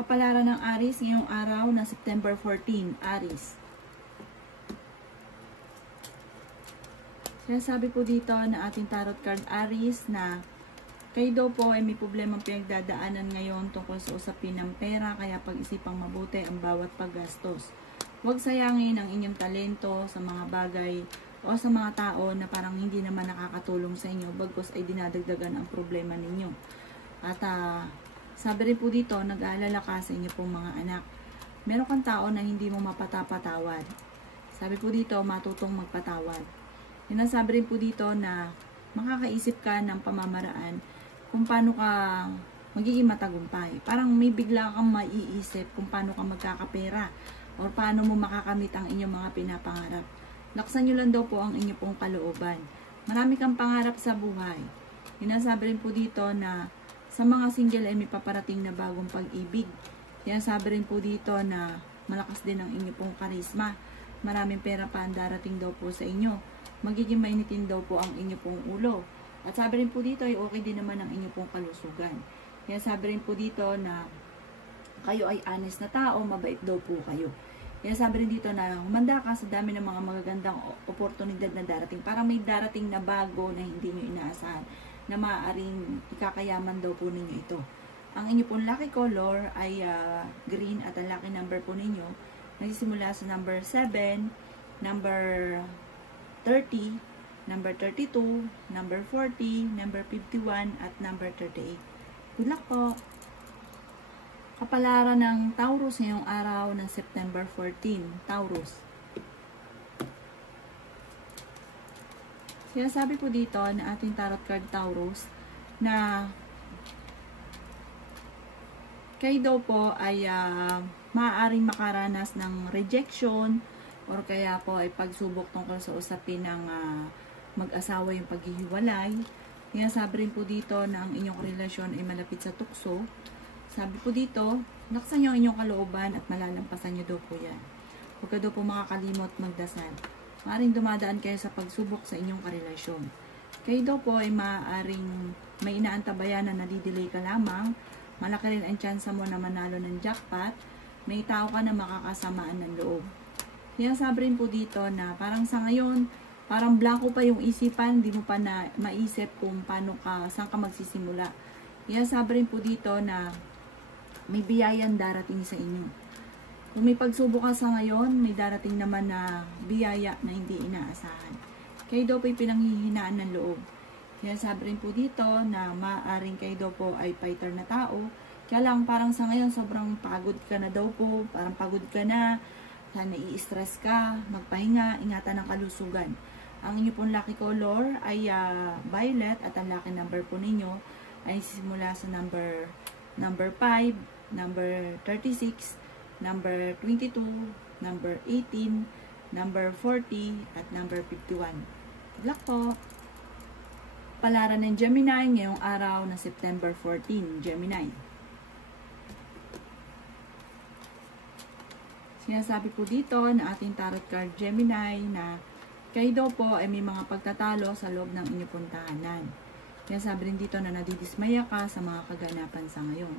Kapalaran ng Aries ngayong araw na September 14, Aries. Sinasabi po dito na ating tarot card Aries na kayo daw po ay may problemang pinagdadaanan ngayon tungkol sa usapin ng pera, kaya pag-isipang mabuti ang bawat paggastos. Huwag sayangin ang inyong talento sa mga bagay o sa mga tao na parang hindi naman nakakatulong sa inyo, bagkus ay dinadagdagan ang problema ninyo. At sabi rin po dito, nag-aalala ka sa inyo pong mga anak. Meron kang tao na hindi mo mapatapatawad. Sabi po dito, matutong magpatawad. Sinasabi rin po dito na makakaisip ka ng pamamaraan kung paano ka magiging matagumpay. Parang may bigla kang maiisip kung paano ka magkakapera o paano mo makakamit ang inyong mga pinapangarap. Laksan nyo lang daw po ang inyong pong kalooban. Marami kang pangarap sa buhay. Sinasabi rin po dito na sa mga single ay may paparating na bagong pag-ibig. Sinasabi rin po dito na malakas din ang inyong pong karisma. Maraming pera pa ang darating daw po sa inyo. Magiging mainitin daw po ang inyong pong ulo. At sabi rin po dito ay okay din naman ang inyong pong kalusugan. Sinasabi rin po dito na kayo ay honest na tao, mabait daw po kayo. Sabi rin dito na humanda ka sa dami ng mga magagandang oportunidad na darating. Parang may darating na bago na hindi nyo inaasahan na maaaring ikakayaman daw po ninyo ito. Ang inyo pong lucky color ay green at ang lucky number po ninyo nagsisimula sa number 7, number 30, number 32, number 40, number 51, at number 38. Good luck po! Kapalaran ng Taurus ngayong araw ng September 14, Taurus. Sinasabi po dito na ating tarot card Taurus na kayo daw po ay maaaring makaranas ng rejection or kaya po ay pagsubok tungkol sa usapin ng mag-asawa yung paghihiwalay. Sinasabi rin po dito na ang inyong relasyon ay malapit sa tukso. Sabi po dito, laksan nyo ang inyong kalooban at malalampasan nyo daw po yan. Huwag ka daw po makakalimot magdasal. Maaaring dumadaan kayo sa pagsubok sa inyong karelasyon. Kayo daw po ay maaaring may inaantabayan na nadidelay ka lamang. Malaki rin ang tsansa mo na manalo ng jackpot. May tao ka na makakasamaan ng loob. Sinasabi rin po dito na parang sa ngayon, parang blanco pa yung isipan, hindi mo pa na maisip kung paano ka, saan ka magsisimula. Sinasabi rin po dito na may biyayan darating sa inyo. Kung may pagsubok ka sa ngayon, may darating naman na biyaya na hindi inaasahan. Kayo daw po ay pinanghihinaan ng loob. Sinasabi rin po dito na maaaring kayo daw po ay fighter na tao. Kaya lang parang sa ngayon sobrang pagod ka na daw po. Parang pagod ka na, nai-stress ka, magpahinga, ingatan ng kalusugan. Ang inyo pong lucky color ay violet at ang lucky number po ninyo ay simula sa number 5, number 36, number 22, number 18, number 40, at number 51. Good luck po! Palaran ng Gemini ngayong araw na September 14, Gemini. Sinasabi po dito na ating tarot card Gemini na kayo daw po ay may mga pagtatalo sa loob ng inyong pong tahanan. Sinasabi rin dito na nadidismaya ka sa mga kaganapan sa ngayon.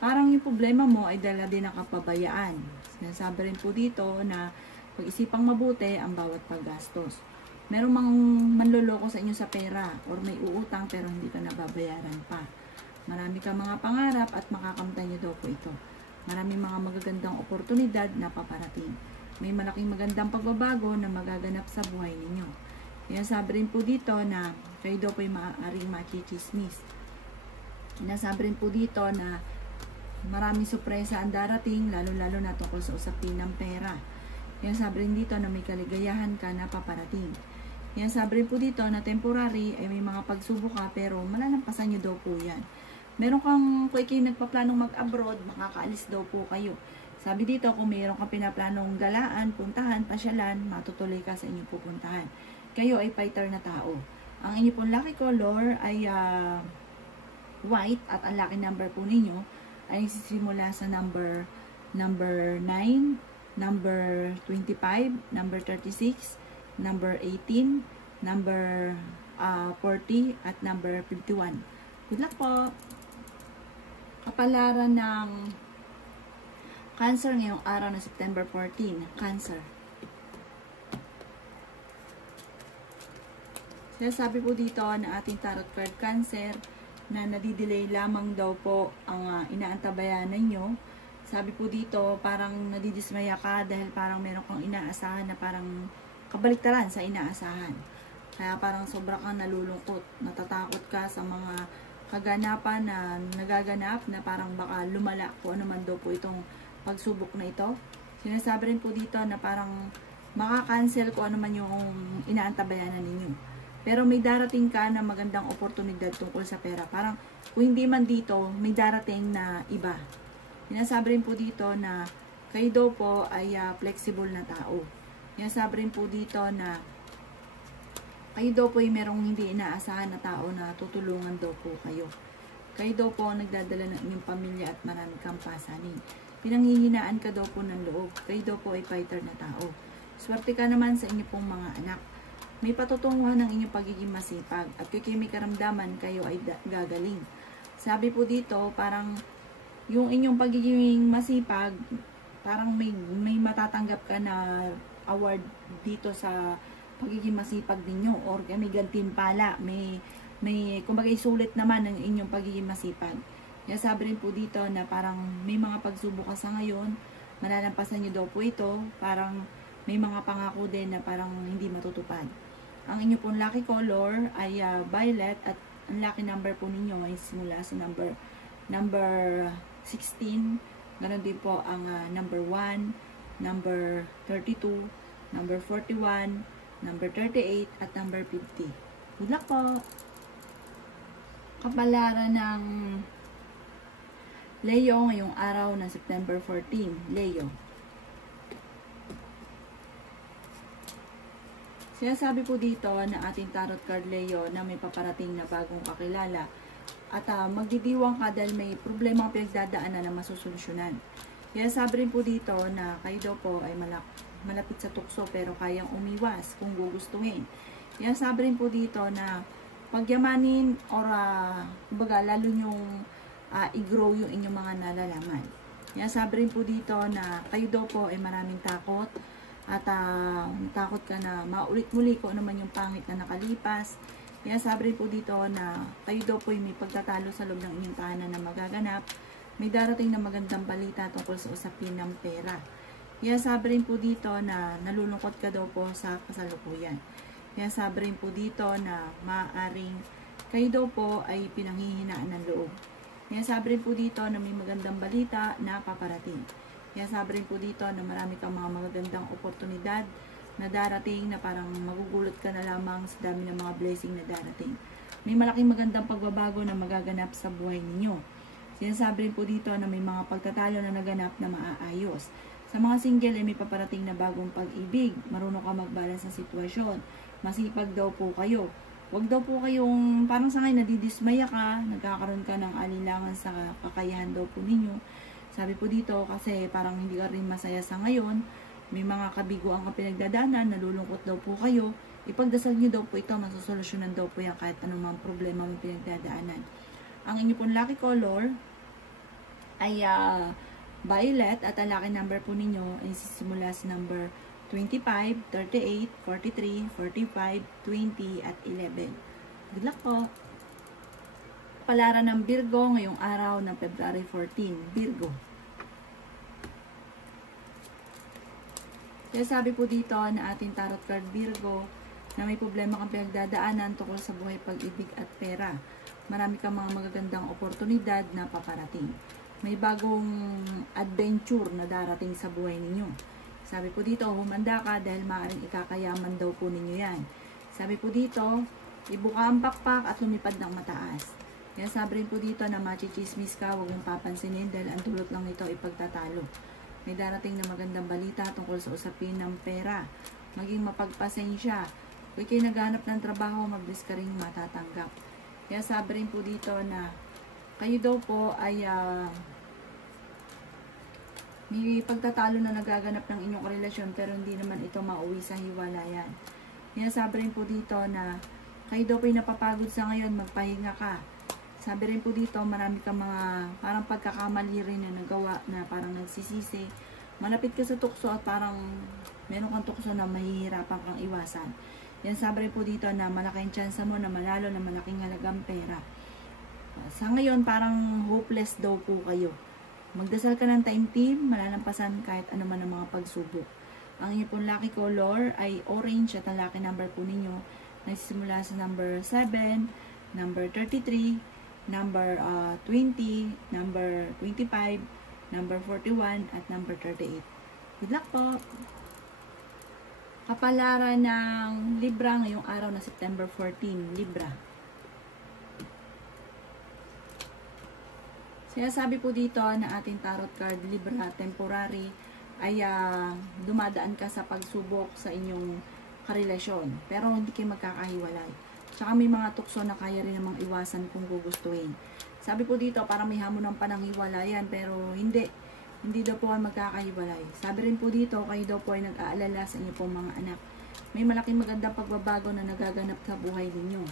Parang yung problema mo ay dala din ng kapabayaan. Sinasabi rin po dito na pag-isipang mabuti ang bawat paggastos. Merong mga manloloko sa inyo sa pera or may uutang pero hindi ka nababayaran pa. Marami kang mga pangarap at makakamtan nyo daw po ito. Maraming mga magagandang oportunidad na paparating. May malaking magandang pagbabago na magaganap sa buhay ninyo. Sinasabi rin po dito na kayo daw po ay maaaring makichismis. Sinasabi rin po dito na maraming sorpresa ang darating, lalo-lalo na tungkol sa usapin ng pera. Sinasabi rin dito na may kaligayahan ka na paparating. Sinasabi rin po dito na temporary ay may mga pagsubok ka pero malalampasan nyo daw po yan. Meron kang, kung kayo nagpaplanong mag-abroad, makakaalis daw po kayo. Sabi dito, kung mayroon kang pinaplanong galaan, puntahan, pasyalan, matutuloy ka sa inyong pupuntahan. Kayo ay fighter na tao. Ang inyong pong lucky color ay white at ang lucky number po ninyo ay sisimula sa number 9, number 25, number 36, number 18, number 40, at number 51. Good luck po! Kapalaran ng Cancer ngayong araw na September 14. Cancer. Sabi po dito na ating tarot card Cancer na nadidelay lamang daw po ang inaantabayanan nyo. Sabi po dito parang nadidismaya ka dahil parang meron kang inaasahan na parang kabaliktaran sa inaasahan. Kaya parang sobra kang nalulungkot, natatakot ka sa mga kaganapan na nagaganap na parang baka lumala kung ano man daw po itong pagsubok na ito. Sinasabi rin po dito na parang maka-cancel kung ano man yung inaantabayanan ninyo. Pero may darating ka na magandang oportunidad tungkol sa pera. Parang kung hindi man dito, may darating na iba. Sinasabi rin po dito na kayo daw po ay flexible na tao. Sinasabi rin po dito na kayo daw po ay merong hindi inaasahan na tao na tutulungan daw po kayo. Kayo daw po nagdadala ng inyong pamilya at marami kang pasanin. Pinanghihinaan ka daw po ng loob. Kayo daw po ay fighter na tao. Swerte ka naman sa inyo pong mga anak. May patutunguhan ng inyong pagiging masipag at kung may karamdaman, kayo ay gagaling. Sabi po dito, parang yung inyong pagiging masipag, parang may matatanggap ka na award dito sa pagiging masipag ninyo or may gantimpala, may kumbaga sulit naman ng inyong pagiging masipag. Kaya sabi rin po dito na parang may mga pagsubok ka sa ngayon, malalampasan nyo daw po ito, parang may mga pangako din na parang hindi matutupad. Ang inyo pong lucky color ay violet at ang lucky number po ninyo ay simula sa number 16. Ganon din po ang number 1, number 32, number 41, number 38 at number 50. Good luck po! Kapalaran ng Leo ngayong araw ng September 14. Leo. Sinasabi po dito na ating tarot card Leo na may paparating na bagong kakilala at magdidiwang ka dahil may problema ang pinagdadaanan na masusolusyonan. Kaya sabi rin po dito na kayo daw po ay malapit sa tukso pero kayang umiwas kung gugustuhin. Kaya sabi rin po dito na pagyamanin or kumbaga lalo nyong i-grow yung inyong mga nalalaman. Kaya sabi rin po dito na kayo daw po ay maraming takot at takot ka na maulit muli kung ano man yung pangit na nakalipas. Kaya sabi rin po dito na kayo daw po ay may pagtatalo sa loob ng inyong tahanan na magaganap. May darating na magandang balita tungkol sa usapin ng pera. Kaya sabi rin po dito na nalulungkot ka daw po sa kasalukuyan. Kaya sabi rin po dito na maaaring kayo daw po ay pinanghihinaan ng loob. Kaya sabi rin po dito na may magandang balita na paparating. Kaya sabi rin po dito na marami kang mga magagandang oportunidad na darating na parang magugulat ka na lamang sa dami ng mga blessing na darating. May malaking magandang pagbabago na magaganap sa buhay ninyo. Sinasabi rin po dito na may mga pagtatalo na naganap na maaayos. Sa mga single ay may paparating na bagong pag-ibig. Marunong ka mag-balance sa sitwasyon. Masipag daw po kayo. Huwag daw po kayong parang sa ngayon nadidismaya ka, nagkakaroon ka ng alinlangan sa kakayahan daw po ninyo. Sabi po dito kasi parang hindi ka rin masaya sa ngayon, may mga kabiguan ka pinagdadaanan, nalulungkot daw po kayo, ipagdasal nyo daw po ito, masusolusyonan daw po yan kahit anumang problema mong pinagdadaanan. Ang inyo pong lucky color ay violet at ang lucky number po ninyo ay sisimula sa number 25, 38, 43, 45, 20 at 11. Good luck po! Palaran ng Virgo ngayong araw ng February 14. Virgo. Kaya sabi po dito na ating tarot card Virgo na may problema kang pinagdadaanan tungkol sa buhay, pag-ibig at pera. Marami kang mga magagandang oportunidad na paparating. May bagong adventure na darating sa buhay ninyo. Sabi po dito, humanda ka dahil maaaring ikakayaman daw po ninyo yan. Sabi po dito, ibuka ang pakpak at lumipad ng mataas. Kaya sabi rin po dito na machichismis ka, huwag mong papansinin dahil ang dulot lang nito ay pagtatalo. May darating na magandang balita tungkol sa usapin ng pera. Maging mapagpasensya. Kung kayo naghanap ng trabaho, mabilis ka rin matatanggap. Kaya sabi rin po dito na kayo daw po ay may pagtatalo na nagaganap ng inyong relasyon pero hindi naman ito mauwi sa hiwalayan. Kaya sabi rin po dito na kayo daw po ay napapagod sa ngayon, magpahinga ka. Sabi rin po dito, marami kang mga parang pagkakamali rin na nagawa na parang nagsisisi. Malapit ka sa tukso at parang meron kang tukso na mahihirapan kang iwasan. Yan, sabi rin po dito na malaking chance mo na manalo na malaking halagang pera. Sa ngayon, parang hopeless daw po kayo. Magdasal ka ng time team, malalampasan kahit ano man ang mga pagsubok. Ang inyong pong lucky color ay orange at ang lucky number po ninyo nagsisimula sa number 7, number 33, number 20, number 25, number 41, at number 38. Good luck po! Kapalaran ng Libra ngayong araw na September 14, Libra. Sinasabi po dito na ating tarot card, Libra, temporary, ay dumadaan ka sa pagsubok sa inyong karelasyon. Pero hindi kayo magkakahiwalay. Tsaka may mga tukso na kaya rin namang iwasan kung gugustuhin. Sabi po dito, parang may hamon ng pananghiwalayan, pero hindi. Hindi daw po ay magkakahiwalay. Sabi rin po dito, kayo daw po ay nag-aalala sa inyo pong mga anak. May malaking magandang pagbabago na nagaganap sa buhay ninyo.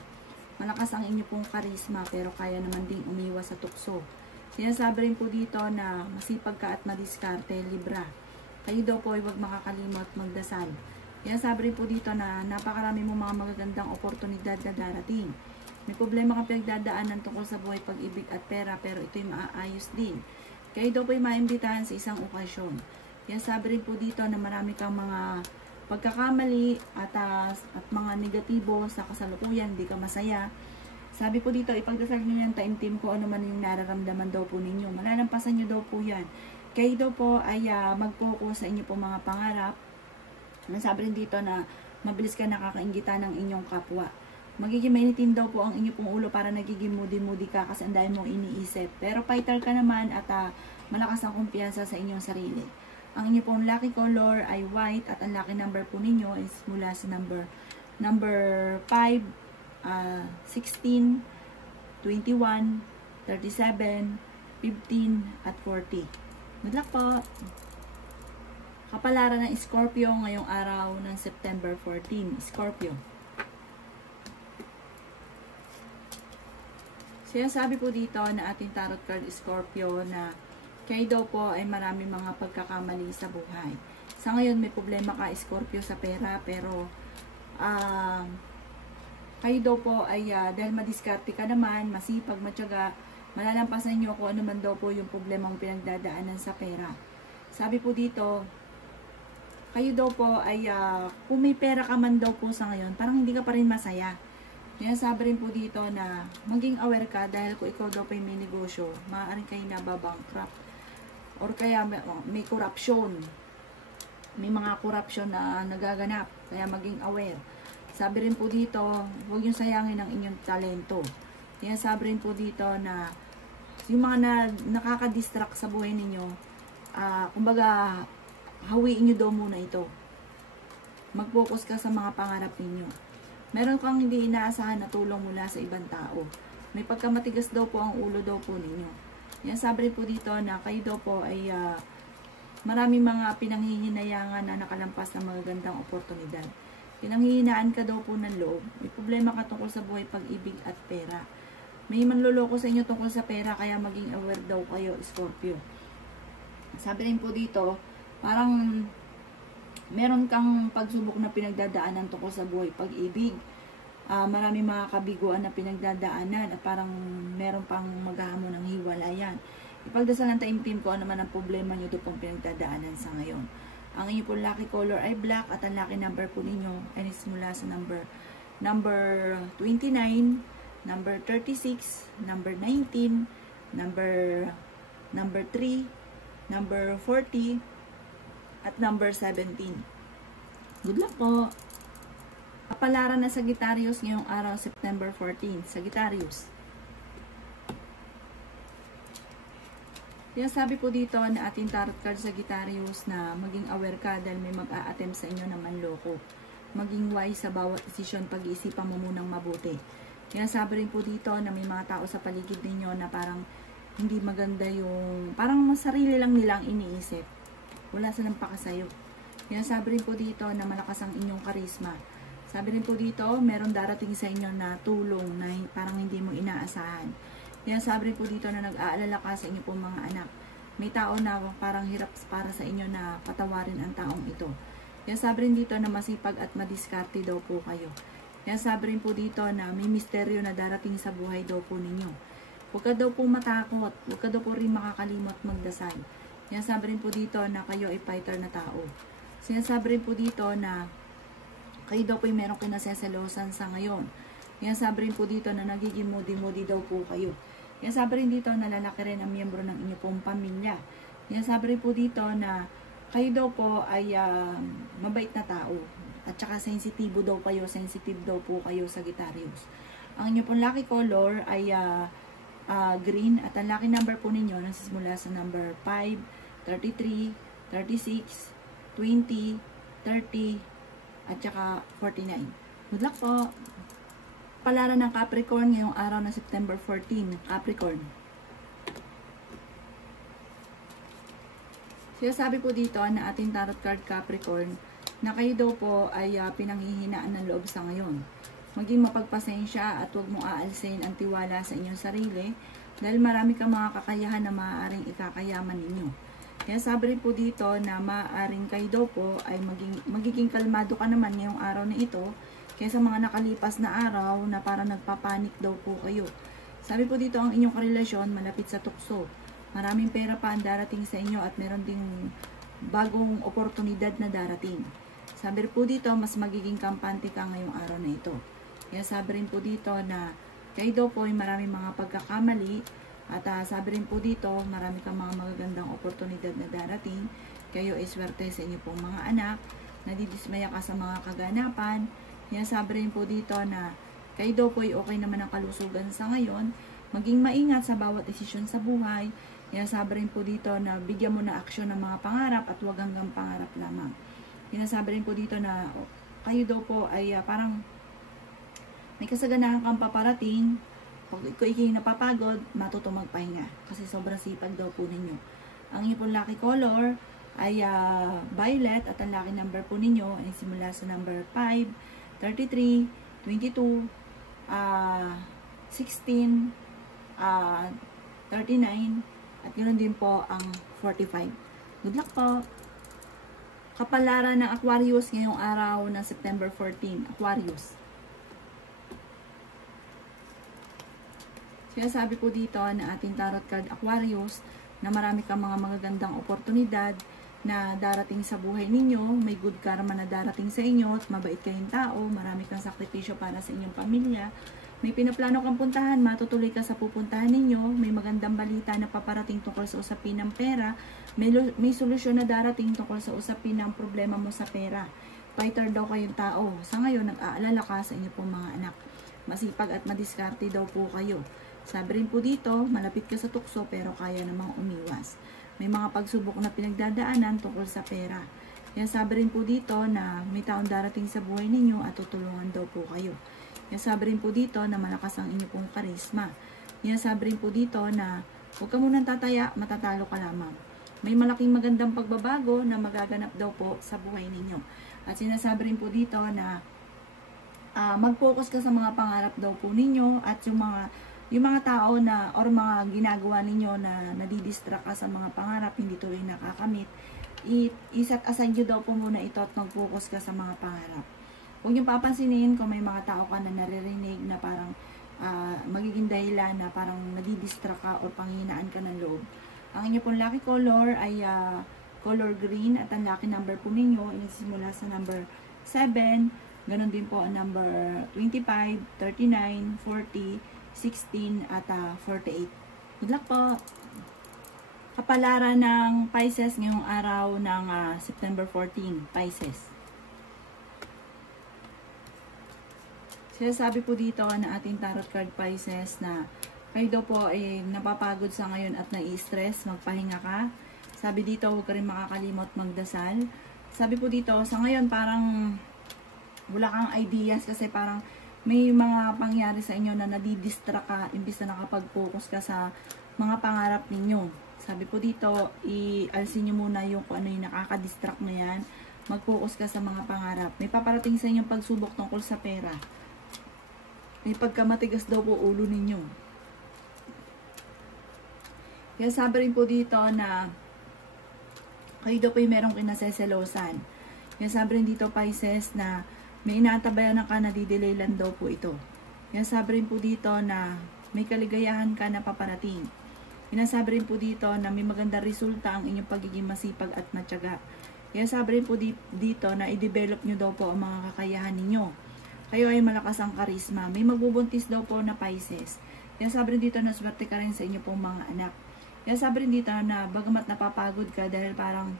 Malakas ang inyo pong karisma, pero kaya naman ding umiwas sa tukso. Sinasabi rin po dito na masipag ka at madiskarte, Libra. Kayo daw po ay huwag makakalimot magdasal. Sinasabi rin po dito na napakarami mo mga magagandang oportunidad na darating. May problema kang pinagdadaanan tungkol sa buhay, pag-ibig at pera, pero ito'y maaayos din. Kayo daw po ay maimbitahan sa isang okasyon. Yan, sabi rin po dito na marami kang mga pagkakamali at mga negatibo sa kasalukuyan, hindi ka masaya. Sabi po dito, ipagdasal nyo yan, time team ko, ano man yung nararamdaman daw po ninyo. Malalampasan nyo daw po yan. Kayo daw po ay mag-focus sa inyo po mga pangarap. Sabi rin dito na mabilis ka nakakainggitan ng inyong kapwa. Magiging mainitin daw po ang inyo pong ulo para nagiging moody-moody ka kasi ang dahil mong iniisip. Pero fighter ka naman at malakas ang kumpiyansa sa inyong sarili. Ang inyo pong lucky color ay white at ang lucky number po ninyo is mula sa number 5, 16, 21, 37, 15, at 40. Good luck po! Kapalaran ng Scorpio ngayong araw ng September 14. Scorpio. Sinasabi po dito na ating tarot card Scorpio na kayo daw po ay marami mga pagkakamali sa buhay. Sa ngayon may problema ka Scorpio sa pera, pero kayo daw po ay dahil madiskarte ka naman, masipag, matyaga, malalampasan nyo kung ano man daw po yung problemang pinagdadaanan sa pera. Sabi po dito, kayo daw po ay kung may pera ka man daw po sa ngayon, parang hindi ka pa rin masaya. Kaya sabi rin po dito na maging aware ka dahil kung ikaw daw pa may negosyo, maaaring kayo nababankrupt. Or kaya may corruption. May mga corruption na nagaganap. Kaya maging aware. Sabi rin po dito, huwag yung sayangin ang inyong talento. Kaya sabi rin po dito na yung mga nakaka-distract sa buhay ninyo, kumbaga, hawiin nyo daw muna ito. Mag-focus ka sa mga pangarap ninyo. Meron kang hindi inaasahan na tulong mula sa ibang tao. May pagkamatigas daw po ang ulo daw po ninyo. Yan, sabi rin po dito na kayo daw po ay maraming mga pinanghihinayangan na nakalampas ng magagandang oportunidad. Pinanghihinaan ka daw po ng loob. May problema ka tungkol sa buhay, pag-ibig at pera. May manloloko sa inyo tungkol sa pera, kaya maging aware daw kayo, Scorpio. Sabi rin po dito, parang meron kang pagsubok na pinagdadaanan tungkol sa buhay, pag-ibig. Marami mga kabiguan na pinagdadaanan at parang meron pang maghahamon ng hiwalayan. Ipagdasal ng time team ko ano man ang problema nyo doon pong pinagdadaanan sa ngayon. Ang inyong po lucky color ay black at ang lucky number po ninyo ay simula sa number 29, number 36, number 19, number 3, number 40, at number 17. Good luck po! Kapalaran na Sagittarius ngayong araw, September 14. Sagittarius. Kaya sabi po dito na ating tarot card Sagittarius na maging aware ka dahil may mag-a-attempt sa inyo na manloko. Maging wise sa bawat desisyon, pag-iisipan mo munang mabuti. Kaya sabi rin po dito na may mga tao sa paligid ninyo na parang hindi maganda yung, parang sarili lang nilang iniisip. Wala silang pakasayo. Kaya sabi rin po dito na malakas ang inyong karisma. Sabi rin po dito, meron darating sa inyo na tulong na parang hindi mo inaasahan. Yan, sabi po dito na nag-aalala ka sa inyo pong mga anak. May tao na parang hirap para sa inyo na patawarin ang taong ito. Yan, sabi rin dito na masipag at madiskarte daw po kayo. Yan, sabi rin po dito na may misteryo na darating sa buhay daw po ninyo. Huwag ka daw po matakot. Huwag ka daw po rin makakalimot magdasal. Yan, sabi rin po dito na kayo ay fighter na tao. Sinasabi rin po dito na kayo daw po ay merong kinaseselosan sa ngayon. Yan, sabi rin po dito na nagiging moody-moody daw po kayo. Yan, sabi rin dito na lalaki rin ang miyembro ng inyo pong pamilya. Yan, sabi rin po dito na kayo daw po ay mabait na tao. At saka sensitibo daw kayo, sensitive daw po kayo, Sagittarius. Ang inyo pong lucky color ay green. At ang lucky number po ninyo nagsisimula sa number 5, 33, 36, 20, 30, at saka 49. Good luck po! Palaran ng Capricorn ngayong araw na September 14. Capricorn. Sinasabi po dito na ating tarot card Capricorn na kayo daw po ay pinanghihinaan ng loob sa ngayon. Maging mapagpasensya at huwag mo aalsin ang tiwala sa inyong sarili dahil marami kang mga kakayahan na maaaring ikakayaman ninyo. Kaya sabi rin po dito na maaaring kayo daw po ay magiging kalmado ka naman ngayong araw na ito kaysa mga nakalipas na araw na parang nagpapanik daw po kayo. Sabi po dito ang inyong karelasyon malapit sa tukso. Maraming pera pa ang darating sa inyo at meron ding bagong oportunidad na darating. Sabi rin po dito mas magiging kampante ka ngayong araw na ito. Kaya sabi rin po dito na kayo daw po ay maraming mga pagkakamali at sabi rin po dito marami kang mga magagandang oportunidad na darating. Kayo ay swerte sa inyo pong mga anak. Nadidismaya ka sa mga kaganapan. Kaya sabi rin po dito na kayo daw po ay okay naman ang kalusugan sa ngayon. Maging maingat sa bawat desisyon sa buhay. Kaya sabi rin po dito na bigyan mo na aksyon ng mga pangarap at huwag hanggang pangarap lamang. Sinasabi rin po dito na kayo daw po ay parang may kasaganahan kang paparating. Pag ikay napapagod, matuto magpahinga. Kasi sobrang sipag daw po ninyo. Ang inyo pong lucky color ay violet at ang lucky number po ninyo ay simula sa number 5, 33, 22, 16, 39, at ganoon din po ang 45. Good luck po! Kapalaran ng Aquarius ngayong araw ng September 14. Aquarius. Sinasabi po dito na ating tarot card Aquarius na marami kang mga magagandang oportunidad na darating sa buhay ninyo, may good karma na darating sa inyo at mabait kayong tao, marami kang sakripisyo para sa inyong pamilya, may pinaplano kang puntahan, matutuloy ka sa pupuntahan ninyo, may magandang balita na paparating tungkol sa usapin ng pera, may solusyon na darating tungkol sa usapin ng problema mo sa pera. Fighter daw kayong tao. Sa ngayon, nag-aalala ka sa inyo pong mga anak. Masipag at madiskarte daw po kayo. Sabi rin po dito, malapit ka sa tukso pero kaya namang umiwas. May mga pagsubok na pinagdadaanan tungkol sa pera. Kaya sabi rin po dito na may taong darating sa buhay ninyo at tutulungan daw po kayo. Kaya sabi rin po dito na malakas ang inyo pong karisma. Kaya sabi rin po dito na huwag ka munang tataya, matatalo ka lamang. May malaking magandang pagbabago na magaganap daw po sa buhay ninyo. At sinasabi rin po dito na mag-focus ka sa mga pangarap daw po ninyo at yung mga tao na or mga ginagawa ninyo na nadidistract ka sa mga pangarap, hindi tuloy nakakamit, iset aside nyo daw po muna ito at mag-focus ka sa mga pangarap. Huwag nyo papansinin kung may mga tao ka na naririnig na parang magiging dahilan na parang nadidistract ka o panghinaan ka ng loob. Ang inyo pong lucky color ay color green at ang lucky number po ninyo ay nagsisimula sa number 7, ganun din po ang number 25, 39, 40, 16 at 48. Good luck po! Kapalaran ng Pisces ngayong araw ng September 14, Pisces. Sinasabi po dito na ating tarot card Pisces na kayo daw po ay napapagod sa ngayon at nai-stress, magpahinga ka. Sabi dito, huwag ka rin makakalimot magdasal. Sabi po dito, sa ngayon parang wala kang ideas kasi parang may mga pangyari sa inyo na nadidistract ka imbis na nakapag-focus ka sa mga pangarap ninyo. Sabi po dito, i-alsin nyo muna yung kung ano yung nakakadistract na yan. Mag-focus ka sa mga pangarap. May paparating sa inyong pagsubok tungkol sa pera. May pagkamatigas daw po ulo ninyo. Kaya sabi rin po dito na kayo daw po yung merong kinaseselosan. Kaya sabi rin dito, Pisces, na may inaantabayan ka na didelay lang daw po ito. Kaya sabi rin po dito na may kaligayahan ka na paparating. Pinasabi rin po dito na may magandang resulta ang inyong pagiging masipag at matyaga. Kaya sabi rin po dito na i-develop nyo daw po ang mga kakayahan ninyo. Kayo ay malakas ang karisma. May magbubuntis daw po na Pisces. Kaya sabi rin dito na swerte ka rin sa inyo pong mga anak. Kaya sabi rin dito na bagamat napapagod ka dahil parang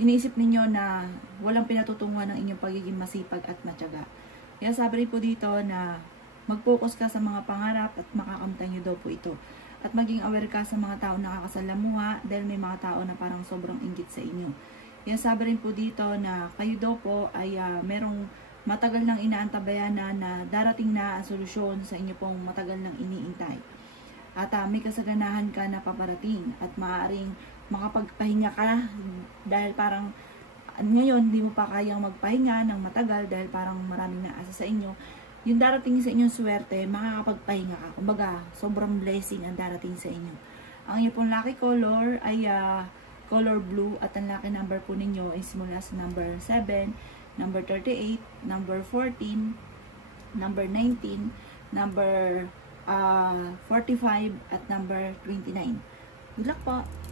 iniisip ninyo na walang pinatutunguhan ng inyong pagiging masipag at matyaga. Kaya sabi rin po dito na mag-focus ka sa mga pangarap at makakamtan nyo daw po ito. At maging aware ka sa mga tao na nakakasalamuha dahil may mga tao na parang sobrang inggit sa inyo. Kaya sabi rin po dito na kayo daw po ay merong matagal nang inaantabayan na darating na ang solusyon sa inyo pong matagal nang iniintay. At may kasaganahan ka na paparating at maaaring makapagpahinga ka dahil parang ngayon hindi mo pa kayang magpahinga ng matagal dahil parang maraming naasa sa inyo. Yung darating sa inyong swerte, makakapagpahinga ka. Kumbaga, sobrang blessing ang darating sa inyo. Ang inyong pong lucky color ay color blue at ang lucky number po ninyo ay simula sa number 7, number 38, number 14, number 19, number 45 at number 29. Good luck po!